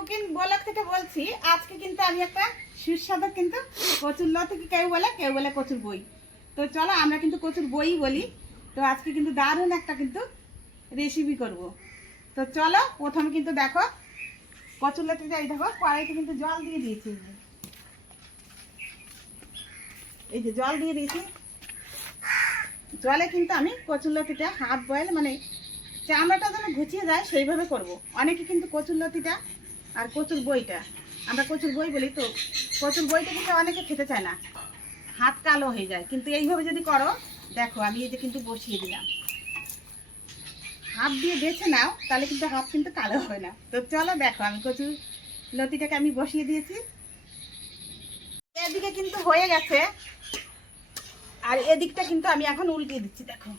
Cooking blog থেকে বলছি। আজকে কিন্তু আমি একটা সুস্বাদু কিন্তু কচুর লতি কেউ বলে কচুর বই। তো চলো আমরা কিন্তু কচুর বই বলি। তো আজকে কিন্তু দারুণ একটা কিন্তু রেসিপি করব। তো চলো প্রথমে কিন্তু দেখো কচুর লতিটা, এই দেখো কড়াইতে কিন্তু জল দিয়ে দিয়েছি। এই যে জল দিয়ে দিয়েছি, জলে কিন্তু আমি কচুর লতিটা হাফ বয়েল মানে চামড়াটা যেন ঘুচিয়ে যায় সেইভাবে করব। অনেকে কিন্তু কচুর লতিটা আর কচুর বইটা, আমরা কচুর বই বলি, তো কচুর বইটা কিন্তু অনেকে খেতে চায় না, হাত কালো হয়ে যায়। কিন্তু এইভাবে যদি করো, দেখো আমি এই যে কিন্তু বসিয়ে দিলাম, হাত দিয়ে বেছে নাও তাহলে কিন্তু হাত কিন্তু কালো হবে না। তো চলো দেখো আমি কচুর লতিটাকে আমি বসিয়ে দিয়েছি। এদিকে কিন্তু হয়ে গেছে, আর এদিকটা কিন্তু আমি এখন উল্টিয়ে দিচ্ছি। দেখো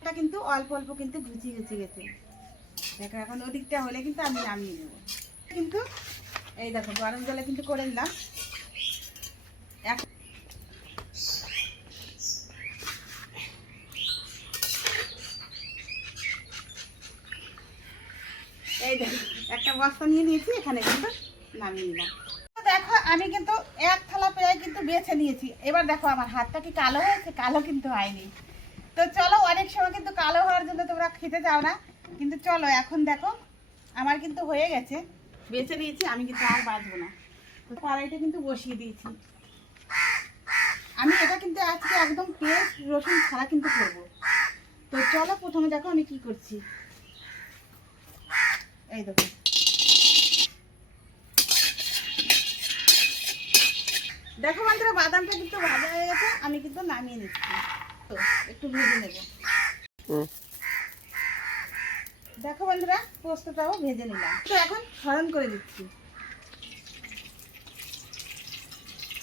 এটা কিন্তু অল্প অল্প কিন্তু ঘুচিয়ে গেছে। দেখো এখন ওদিকটা হলে কিন্তু আমি নামিয়ে নেব। কিন্তু এই দেখো গরম জলে কিন্তু করে নিলাম। এই দেখো একটা বস্তা নিয়ে নিয়েছি, এখানে কিন্তু নামিয়ে নিলাম। দেখো আমি কিন্তু এক থালা প্রায় কিন্তু বেছে নিয়েছি। এবার দেখো আমার হাতটা কি কালো হয়েছে? কালো কিন্তু হয়নি। তো চলো, অনেক সময় কিন্তু কালো হওয়ার জন্য তোমরা খেতে চাও না, কিন্তু চলো এখন দেখো আমার কিন্তু হয়ে গেছে, বেছে নিয়েছি, আমি কিন্তু আর বাঁচবো না। কড়াইটা কিন্তু বসিয়ে দিয়েছি। আমি এটা কিন্তু আজকে একদম পেঁয়াজ রসুন ছাড়া কিন্তু করবো। তো চলো প্রথমে দেখো আমি কি করছি। এই দেখো দেখো বন্ধুরা, বাদামটা কিন্তু ভাজা হয়ে গেছে, আমি কিন্তু নামিয়ে নিচ্ছি। তো একটু ভেজে নেব। দেখো বন্ধুরা, পোস্তটাও ভেজে নিলাম। তো এখন ফোড়ন করে দিচ্ছি।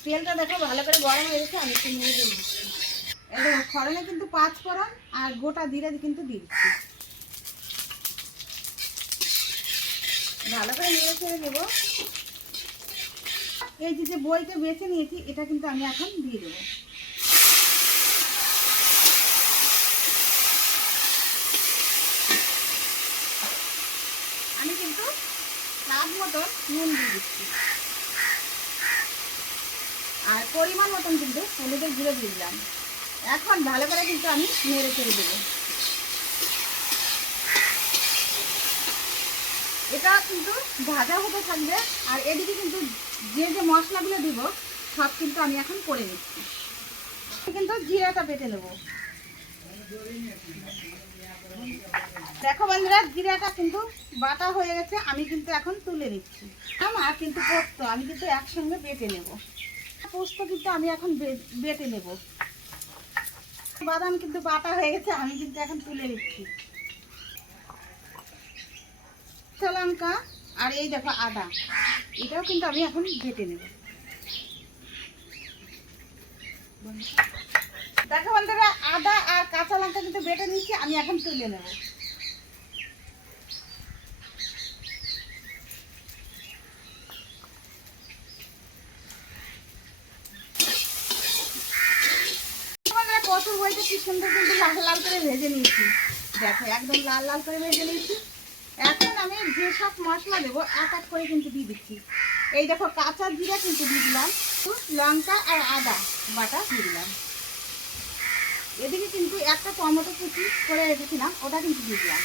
তেলটা দেখো ভালো করে গরম হয়ে গেছে, আমি একটু নিয়ে দিয়ে দিচ্ছি। এই দেখো ফোড়নে কিন্তু 5 ফোড়ন আর গোটা জিরে কিন্তু দিয়ে দিচ্ছি। ভালো করে নেড়ে ছেড়ে দেবো। এই যে বইটা বেছে নিয়েছি, এটা কিন্তু আমি এখন দিয়ে দেবো। আমি কিন্তু স্বাদ মতন নুন দিয়ে দিচ্ছি, আর পরিমাণ মতন কিন্তু হলুদের গুঁড়ো দিয়ে দিলাম। এখন ভালো করে কিন্তু আমি নেড়ে ছেড়ে দেবো। এটা কিন্তু ভাজা হতে থাকবে, আর এদিকে কিন্তু যে মশলাগুলো দিব সব কিন্তু আমি এখন করে নিচ্ছি। কিন্তু জিরাটা বেটে নেব। দেখো বন্ধুরা, জিরাটা কিন্তু বাটা হয়ে গেছে, আমি কিন্তু এখন তুলে নিচ্ছি। আর কিন্তু পোস্ত আমি কিন্তু একসঙ্গে বেটে নেব। পোস্ত কিন্তু আমি এখন বেটে নেব। বাদাম কিন্তু বাটা হয়ে গেছে, আমি কিন্তু এখন তুলে নিচ্ছি। কাঁচা লঙ্কা আর এই দেখো আদা, এটাও কিন্তু আমি এখন বেটে নেব। দেখো বন্ধুরা, আদা আর কাঁচা লঙ্কা কিন্তু বেটে নিচ্ছি, আমি এখন তুলে নেব। কচুর বইটা কি সুন্দর কিন্তু লাল লাল করে ভেজে নিয়েছি। দেখো একদম লাল লাল করে ভেজে নিয়েছি। এখন আমি যেসব মশলা দেবো এক এক করে কিন্তু দিয়ে দিচ্ছি। এই দেখো কাঁচা জিরা কিন্তু দিয়ে দিলাম, লঙ্কা আর আদা বাটা দিয়ে দিলাম। এদিকে কিন্তু একটা টমেটো কুচি করে রেখেছিলাম, ওটা কিন্তু দিয়ে দিলাম।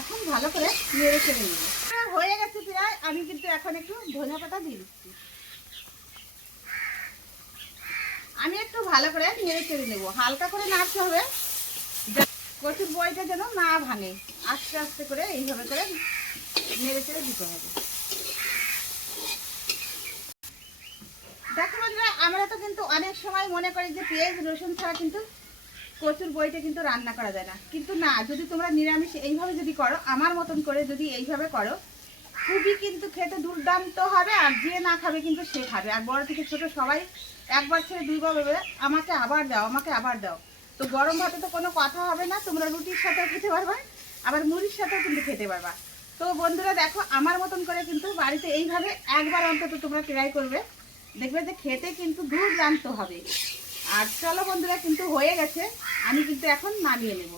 এখন ভালো করে নেড়ে চেড়ে নেব। হয়ে গেছে প্রায়, আমি কিন্তু এখন একটু ধনে পাতা দিয়ে দিচ্ছি। আমি একটু ভালো করে নেড়ে চেড়ে নেবো, হালকা করে নাড়তে হবে, কচুর বইটা যেন না ভাঙে। আস্তে আস্তে করে এইভাবে করে নেড়ে চেড়ে দিতে হবে। দেখো বন্ধুরা, আমরা তো কিন্তু অনেক সময় মনে করি যে পেঁয়াজ রসুন ছাড়া কিন্তু কচুর বইটা কিন্তু রান্না করা যায় না, কিন্তু না, যদি তোমরা নিরামিষ এইভাবে যদি করো, আমার মতন করে যদি এইভাবে করো, খুবই কিন্তু খেতে দুর্দান্ত হবে। আর যে না খাবে কিন্তু সে খাবে, আর বড় থেকে ছোট সবাই একবার ছেড়ে দুইবার বলবে আমাকে আবার দাও, আমাকে আবার দাও। তো গরম ভাতে তো কোনো কথা হবে না, তোমরা রুটির সাথেও খেতে পারবা, আবার মুড়ির সাথেও কিন্তু খেতে পারবা। তো বন্ধুরা দেখো, আমার মতন করে কিন্তু বাড়িতে এইভাবে একবার অন্তত তোমরা ট্রাই করবে, দেখবে যে খেতে কিন্তু দুর্দান্ত হবে। আর চলো বন্ধুরা, কিন্তু হয়ে গেছে, আমি কিন্তু এখন নামিয়ে নেব।